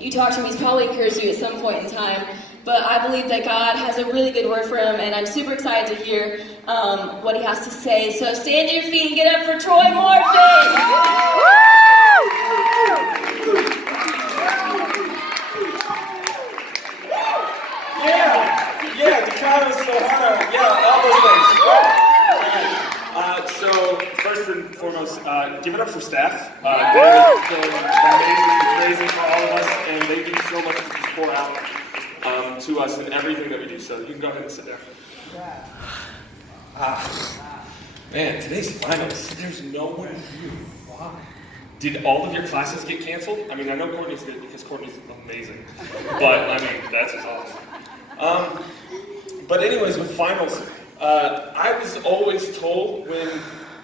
you talk to him, he's probably encouraged you at some point in time. But I believe that God has a really good word for him, and I'm super excited to hear what he has to say. So stand to your feet and get up for Troy Morphis! Yeah, the crowd is so hard. Yeah, all those things. So first and foremost, give it up for staff. They're doing amazing for all of us, and they do so much to just pour out to us in everything that we do. So you can go ahead and sit down. Man, today's finals. There's no one here. Why? Did all of your classes get canceled? I mean, I know Courtney's did because Courtney's amazing. But, I mean, that's just awesome. But anyways, with finals, I was always told when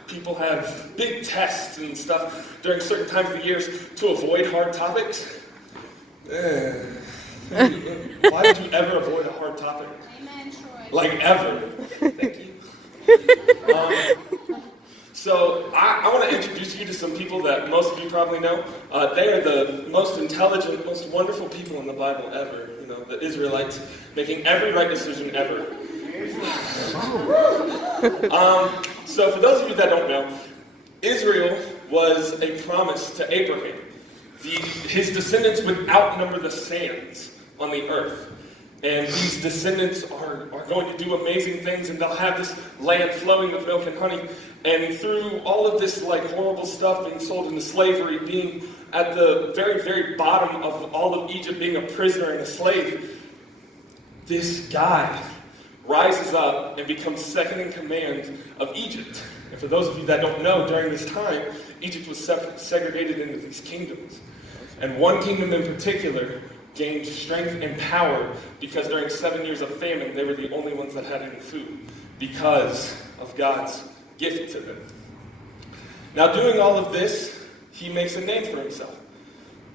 people have big tests and stuff during certain times of the years to avoid hard topics. Why would you ever avoid a hard topic? Amen, Troy. Like ever. Thank you. So I want to introduce you to some people that most of you probably know. They are the most intelligent, most wonderful people in the Bible ever. You know, the Israelites, making every right decision ever. So for those of you that don't know, Israel was a promise to Abraham. His descendants would outnumber the sands on the earth. And these descendants are going to do amazing things, and they'll have this land flowing with milk and honey. And through all of this like horrible stuff, being sold into slavery, being at the very, very bottom of all of Egypt, being a prisoner and a slave, this guy rises up and becomes second in command of Egypt. And for those of you that don't know, during this time, Egypt was segregated into these kingdoms. And one kingdom in particular gained strength and power because during 7 years of famine, they were the only ones that had any food because of God's gift to them. Now, doing all of this, he makes a name for himself.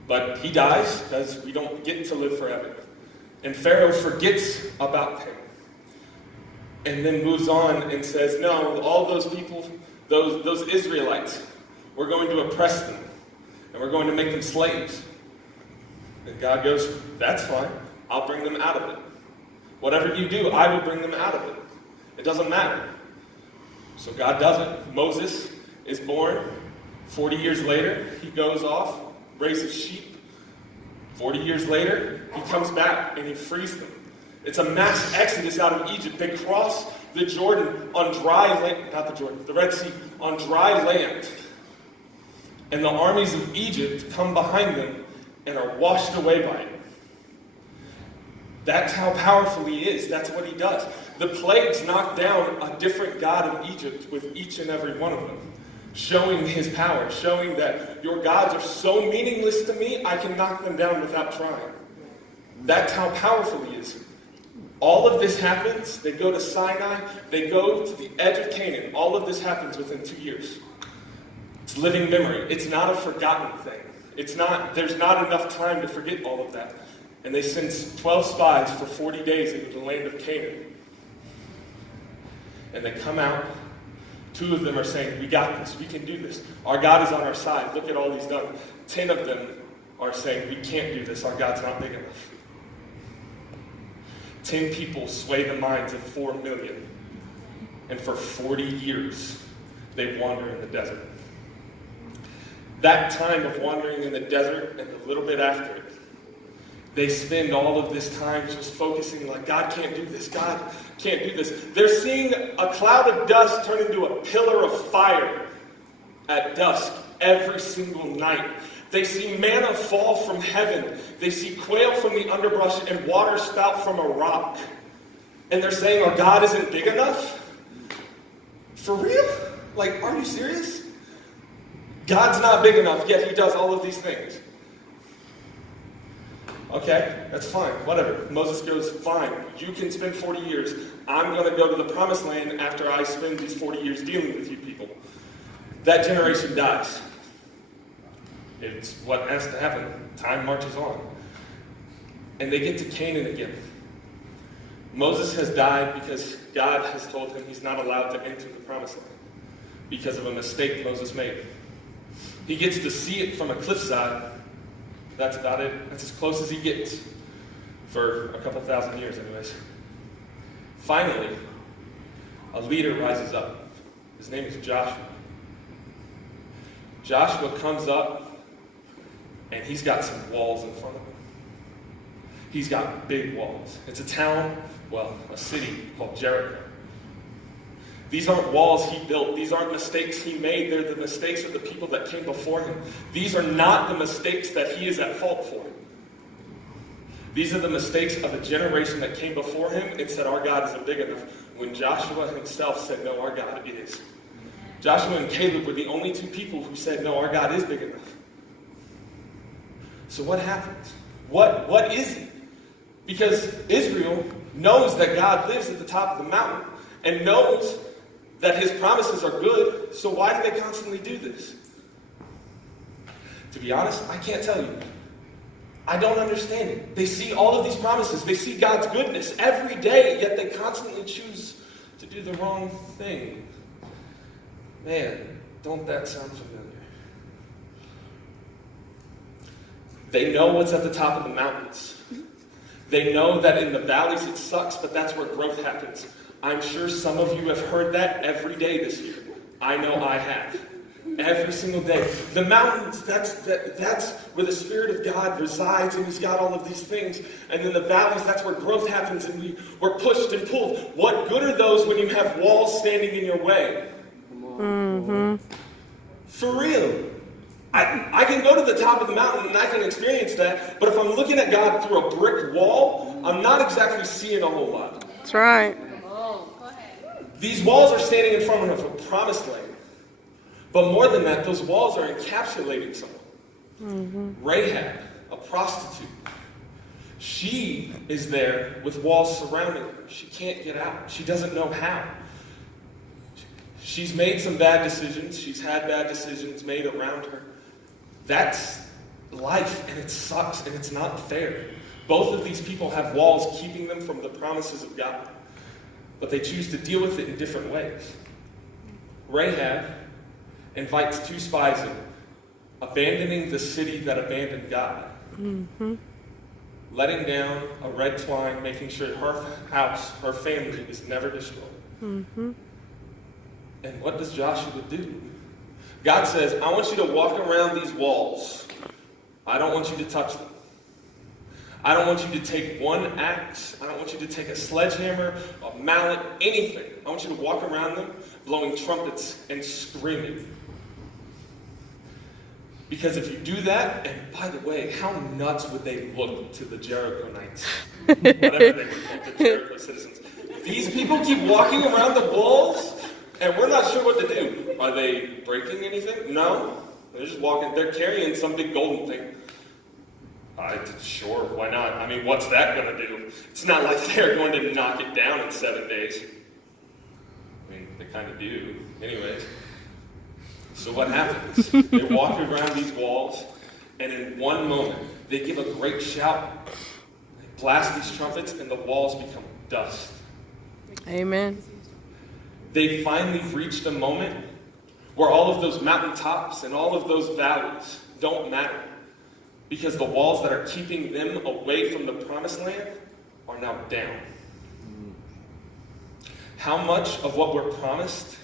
But he dies because we don't get to live forever. And Pharaoh forgets about him and then moves on and says, no, all those people, those Israelites, we're going to oppress them and we're going to make them slaves. And God goes, that's fine. I'll bring them out of it. Whatever you do, I will bring them out of it. It doesn't matter. So God does it. Moses is born. 40 years later, he goes off, raises sheep. 40 years later, he comes back and he frees them. It's a mass exodus out of Egypt. They cross the Jordan on dry land, not the Jordan, the Red Sea on dry land. And the armies of Egypt come behind them and are washed away by it. That's how powerful he is. That's what he does. The plagues knock down a different god of Egypt with each and every one of them, showing his power, showing that your gods are so meaningless to me, I can knock them down without trying. That's how powerful he is. All of this happens. They go to Sinai. They go to the edge of Canaan. All of this happens within 2 years. It's living memory. It's not a forgotten thing. There's not enough time to forget all of that. And they send 12 spies for 40 days into the land of Canaan. And they come out. 2 of them are saying, we got this. We can do this. Our God is on our side. Look at all he's done. 10 of them are saying, we can't do this. Our God's not big enough. 10 people sway the minds of 4 million. And for 40 years, they wander in the desert. That time of wandering in the desert and a little bit after it, they spend all of this time just focusing like, God can't do this, God can't do this. They're seeing a cloud of dust turn into a pillar of fire at dusk every single night. They see manna fall from heaven. They see quail from the underbrush and water spout from a rock. And they're saying, our God isn't big enough? For real? Like, are you serious? God's not big enough, yet he does all of these things. Okay, that's fine, whatever. Moses goes, fine, you can spend 40 years. I'm going to go to the promised land after I spend these 40 years dealing with you people. That generation dies. It's what has to happen. Time marches on. And they get to Canaan again. Moses has died because God has told him he's not allowed to enter the promised land because of a mistake Moses made. He gets to see it from a cliffside, That's about it. That's as close as he gets for a couple thousand years anyways. Finally, a leader rises up. His name is Joshua. Joshua comes up, and he's got some walls in front of him. He's got big walls. It's a town, a city called Jericho. These aren't walls he built. These aren't mistakes he made. They're the mistakes of the people that came before him. These are not the mistakes that he is at fault for. These are the mistakes of a generation that came before him and said, our God isn't big enough, when Joshua himself said, no, our God is. Joshua and Caleb were the only two people who said, no, our God is big enough. So what happens? What is it? Because Israel knows that God lives at the top of the mountain and knows that his promises are good, so why do they constantly do this? To be honest, I can't tell you. I don't understand it. They see all of these promises. They see God's goodness every day, yet they constantly choose to do the wrong thing. Man, don't that sound familiar? They know what's at the top of the mountains. They know that in the valleys it sucks, but that's where growth happens. I'm sure some of you have heard that every day this year. I know I have. Every single day. The mountains, that's where the Spirit of God resides, and he's got all of these things. And then the valleys, that's where growth happens, and we're pushed and pulled. What good are those when you have walls standing in your way? Mm-hmm. For real. I can go to the top of the mountain and I can experience that, but if I'm looking at God through a brick wall, I'm not exactly seeing a whole lot. That's right. These walls are standing in front of a promised land. But more than that, those walls are encapsulating someone. Mm-hmm. Rahab, a prostitute. She is there with walls surrounding her. She can't get out. She doesn't know how. She's made some bad decisions. She's had bad decisions made around her. That's life, and it sucks, and it's not fair. Both of these people have walls keeping them from the promises of God, but they choose to deal with it in different ways. Rahab invites two spies in, abandoning the city that abandoned God, letting down a red twine, making sure her house, her family is never destroyed. Mm-hmm. And what does Joshua do? God says, I want you to walk around these walls. I don't want you to touch them. I don't want you to take one axe. I don't want you to take a sledgehammer, a mallet, anything. I want you to walk around them, blowing trumpets and screaming. Because if you do that, and by the way, how nuts would they look to the Jericho Knights? Whatever they would look, the Jericho citizens. These people keep walking around the walls, and we're not sure what to do. Are they breaking anything? No. They're just walking. They're carrying some big golden thing. Sure, why not? I mean, what's that going to do? It's not like they're going to knock it down in 7 days. I mean, they kind of do. Anyways. So what happens? They walk around these walls, and in one moment, they give a great shout. They blast these trumpets, and the walls become dust. Amen. They finally reached a moment where all of those mountaintops and all of those valleys don't matter, because the walls that are keeping them away from the promised land are now down. How much of what we're promised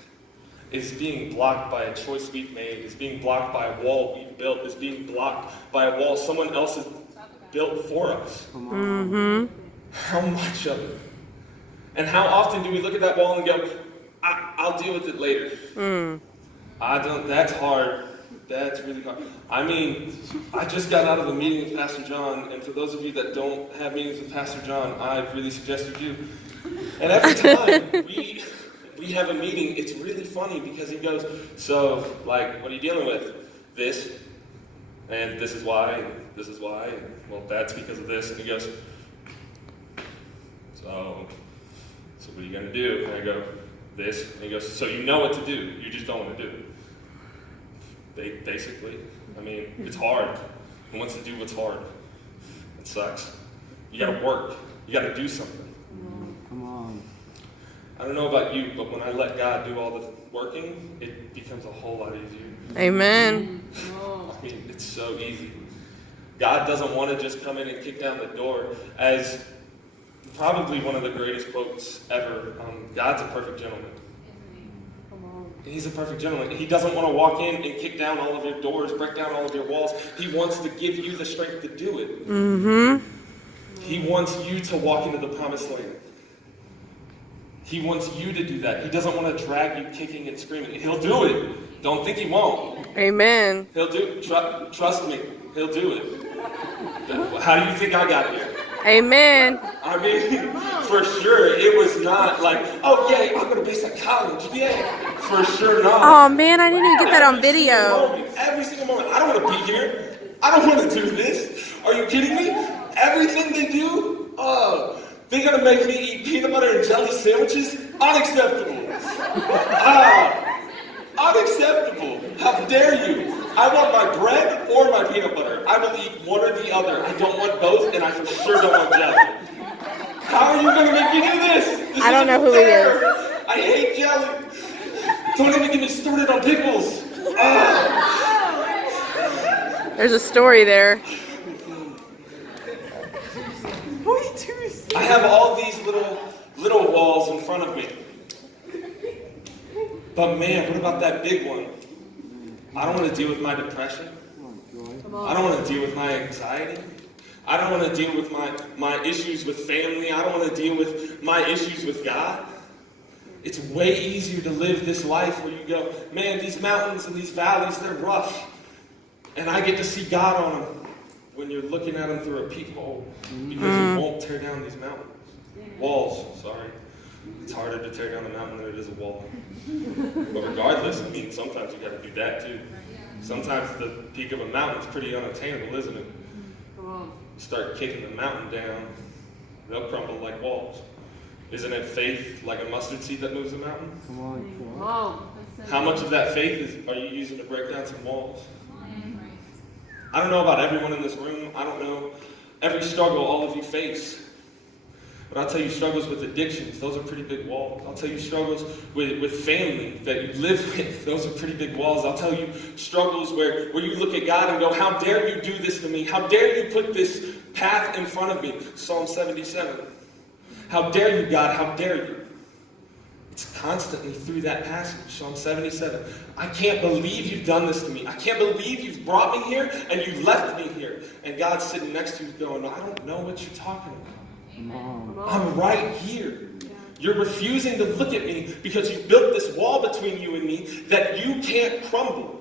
is being blocked by a choice we've made, is being blocked by a wall we've built, is being blocked by a wall someone else has built for us? Mm-hmm. How much of it? And how often do we look at that wall and go, I'll deal with it later. That's hard. That's really hard. I mean, I just got out of a meeting with Pastor John, and for those of you that don't have meetings with Pastor John, I really suggest you do. And every time we have a meeting, it's really funny because he goes, so, like, what are you dealing with? This, and this is why, and this is why, and, well, that's because of this. And he goes, so what are you going to do? And I go, this. And he goes, so you know what to do, you just don't want to do it. Basically. I mean, it's hard. Who wants to do what's hard? It sucks. You got to work. You got to do something. Come on. I don't know about you, but when I let God do all the working, it becomes a whole lot easier. Amen. I mean, it's so easy. God doesn't want to just come in and kick down the door. As probably one of the greatest quotes ever, God's a perfect gentleman. He's a perfect gentleman. He doesn't want to walk in and kick down all of your doors, break down all of your walls. He wants to give you the strength to do it. Mm-hmm. He wants you to walk into the promised land. He wants you to do that. He doesn't want to drag you kicking and screaming. He'll do it. Don't think he won't. Amen. He'll do it. Trust me. He'll do it. How do you think I got here? Amen. I mean, for sure, it was not like, oh, yay, I'm going to be at college. Yay. For sure not. Oh, man, I didn't even get that on video. Every single moment. I don't want to be here. I don't want to do this. Are you kidding me? Everything they do, they're going to make me eat peanut butter and jelly sandwiches? Unacceptable. Unacceptable. How dare you? I want my bread or my peanut butter. I will eat one or the other. I don't want both, and I for sure don't want jelly. How are you going to make me do this? I don't know who he is. I hate jelly. Don't even get me started on pickles. There's a story there. I have all these little walls in front of me. But man, what about that big one? I don't want to deal with my depression. I don't want to deal with my anxiety. I don't want to deal with my issues with family. I don't want to deal with my issues with God. It's way easier to live this life where you go, man, these mountains and these valleys, they're rough. And I get to see God on them when you're looking at them through a peephole. Because you won't tear down these mountains. Walls, sorry. It's harder to tear down a mountain than it is a wall. But regardless, I mean, sometimes you got to do that too. Sometimes the peak of a mountain is pretty unattainable, isn't it? You start kicking the mountain down, they'll crumble like walls. Isn't it faith like a mustard seed that moves a mountain? Come on. How much of that faith are you using to break down some walls? I don't know about everyone in this room. I don't know every struggle all of you face. But I'll tell you struggles with addictions, those are pretty big walls. I'll tell you struggles with family that you live with, those are pretty big walls. I'll tell you struggles where you look at God and go, how dare you do this to me? How dare you put this path in front of me? Psalm 77. How dare you, God? How dare you? It's constantly through that passage, Psalm 77. I can't believe you've done this to me. I can't believe you've brought me here and you left me here. And God's sitting next to you going, I don't know what you're talking about. I'm right here. You're refusing to look at me because you've built this wall between you and me that you can't crumble.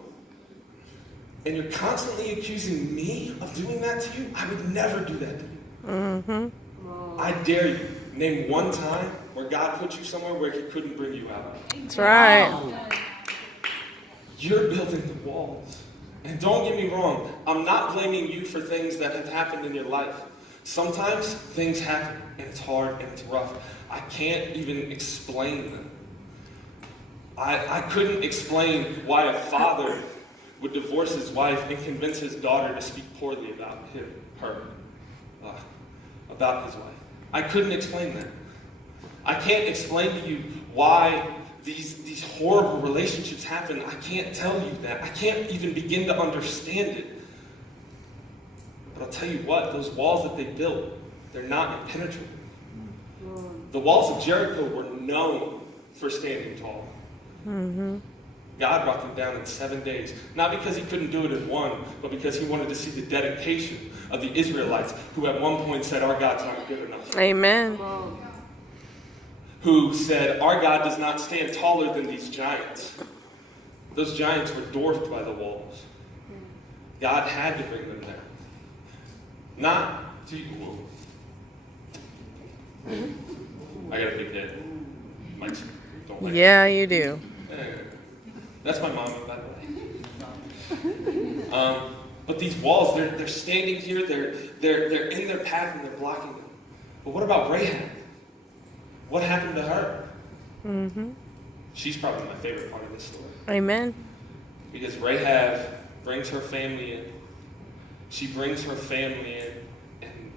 And you're constantly accusing me of doing that to you? I would never do that to you. I dare you. Name one time where God put you somewhere where he couldn't bring you out. That's right. You're building the walls. And don't get me wrong, I'm not blaming you for things that have happened in your life. Sometimes things happen and it's hard and it's rough. I can't even explain them. I couldn't explain why a father would divorce his wife and convince his daughter to speak poorly about about his wife. I couldn't explain that. I can't explain to you why these horrible relationships happen. I can't tell you that. I can't even begin to understand it. But I'll tell you what, those walls that they built, they're not impenetrable. The walls of Jericho were known for standing tall. God brought them down in 7 days. Not because he couldn't do it in one, but because he wanted to see the dedication of the Israelites, who at one point said, our God's not good enough. Amen. Who said, our God does not stand taller than these giants. Those giants were dwarfed by the walls. God had to bring them down. Not to you. I got a big head. Mike's don't like Yeah, you do. That's my mom, by the way. But these walls, they're standing here, they're in their path and they're blocking them. But what about Rahab? What happened to her? She's probably my favorite part of this story. Amen. Because Rahab brings her family in. She brings her family in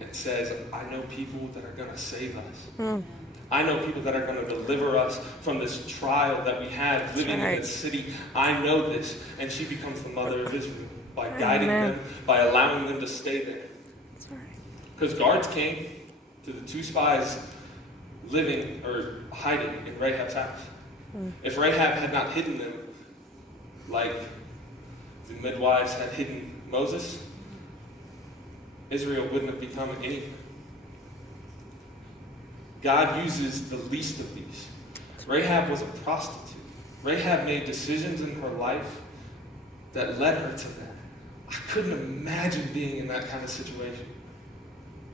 and says, I know people that are going to save us. I know people that are going to deliver us from this trial that we have living in this city. I know this. And she becomes the mother of Israel. by guiding Amen. them, by allowing them to stay there. That's right. Because guards came to the two spies living or hiding in Rahab's house. If Rahab had not hidden them, like the midwives had hidden Moses, Israel wouldn't have become anything. God uses the least of these. Rahab was a prostitute. Rahab made decisions in her life that led her to that. I couldn't imagine being in that kind of situation.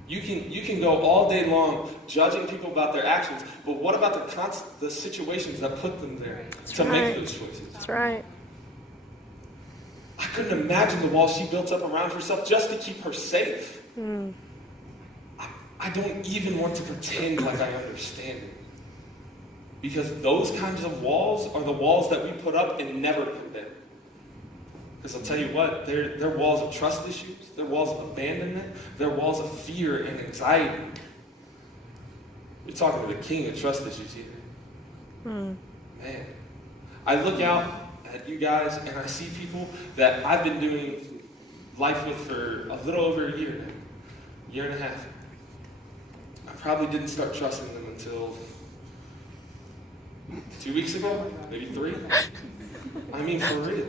You can go all day long judging people about their actions, but what about the situations that put them there to make those choices? That's right. I couldn't imagine the walls she built up around herself just to keep her safe. I don't even want to pretend like I understand it. Because those kinds of walls are the walls that we put up and never put down. Because I'll tell you what, they're walls of trust issues, they're walls of abandonment, they're walls of fear and anxiety. We're talking to the king of trust issues here. Man, I look out at you guys and I see people that I've been doing life with for a little over a year now, year and a half. I probably didn't start trusting them until 2 weeks ago, maybe 3. I mean, for real.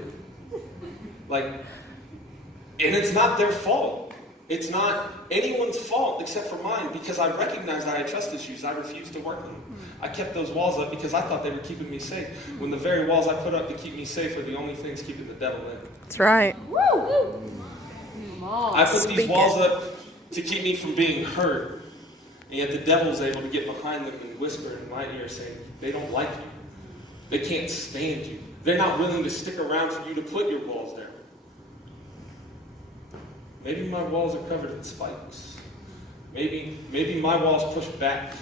Like, and it's not their fault. It's not anyone's fault except for mine, because I recognized I had trust issues. I refused to work on them. I kept those walls up because I thought they were keeping me safe, when the very walls I put up to keep me safe are the only things keeping the devil in. That's right. I put these walls up to keep me from being hurt, and yet the devil's able to get behind them and whisper in my ear saying, they don't like you. They can't stand you. They're not willing to stick around for you to put your walls down. Maybe my walls are covered in spikes. Maybe my walls push back.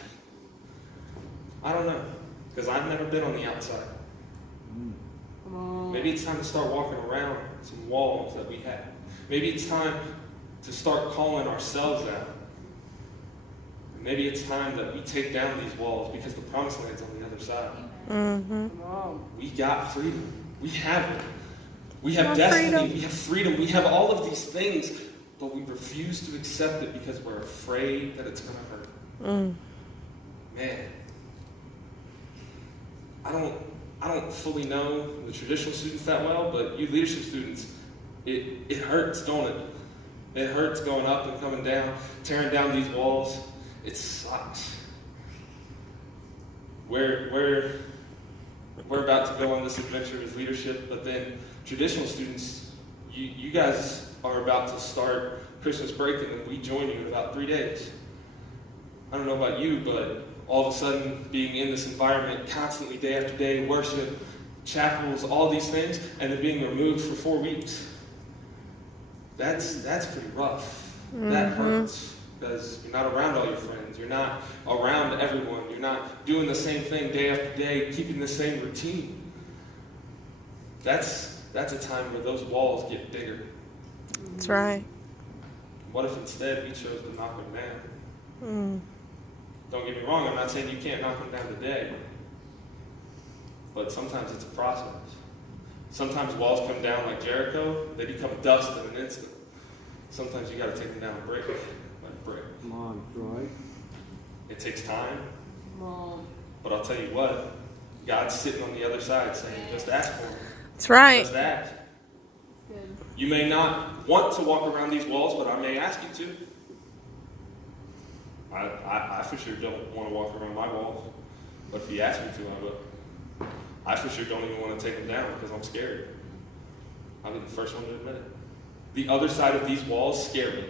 I don't know, because I've never been on the outside. Maybe it's time to start walking around some walls that we have. Maybe it's time to start calling ourselves out. Maybe it's time that we take down these walls, because the promised land's on the other side. We got freedom. We have it. We have destiny. Freedom. We have freedom. We have all of these things, but we refuse to accept it because we're afraid that it's going to hurt. Man, I don't fully know the traditional students that well, but you leadership students, it hurts, don't it? It hurts going up and coming down, tearing down these walls. It sucks. We're about to go on this adventure as leadership, but then traditional students, you guys are about to start Christmas break, and then we join you in about 3 days. I don't know about you, but all of a sudden being in this environment constantly, day after day, worship, chapels, all these things, and then being removed for 4 weeks. That's pretty rough. That hurts, because you're not around all your friends. You're not around everyone. You're not doing the same thing day after day, keeping the same routine. That's a time where those walls get bigger. That's right. What if instead we chose to knock them down? Don't get me wrong, I'm not saying you can't knock them down today. But sometimes it's a process. Sometimes walls come down like Jericho, they become dust in an instant. Sometimes you got to take them down brick by brick. Come on, Troy. It takes time. But I'll tell you what, God's sitting on the other side saying, just ask for him. That's right. Just ask. You may not want to walk around these walls, but I may ask you to. I for sure don't want to walk around my walls, but if you ask me to, I will. I for sure don't even want to take them down because I'm scared. I'll be the first one to admit it. The other side of these walls scare me,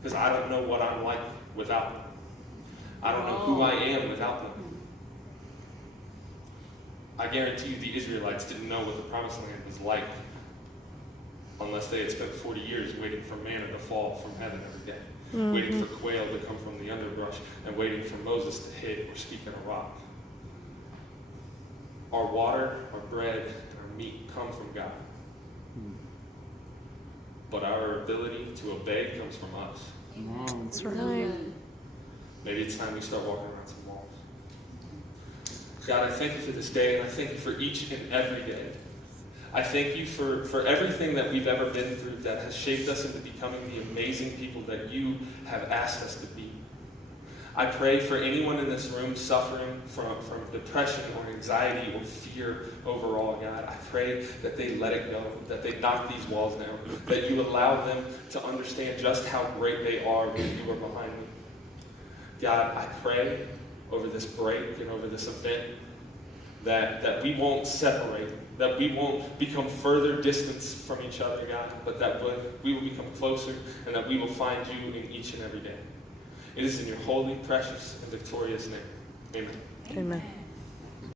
because I don't know what I'm like without them. I don't know who I am without them. I guarantee you the Israelites didn't know what the Promised Land was like unless they had spent 40 years waiting for manna to fall from heaven every day, waiting for quail to come from the underbrush, and waiting for Moses to hit or speak in a rock. Our water, our bread, and our meat come from God. But our ability to obey comes from us. That's right. Maybe it's time we start walking around some walls. God, I thank you for this day, and I thank you for each and every day. I thank you for everything that we've ever been through that has shaped us into becoming the amazing people that you have asked us to be. I pray for anyone in this room suffering from depression or anxiety or fear overall, God. I pray that they let it go, that they knock these walls down, that you allow them to understand just how great they are when you are behind them. God, I pray over this break and over this event that we won't separate, that we won't become further distance from each other, God, but that we will become closer and that we will find you in each and every day. It is in your holy, precious, and victorious name. Amen. Amen.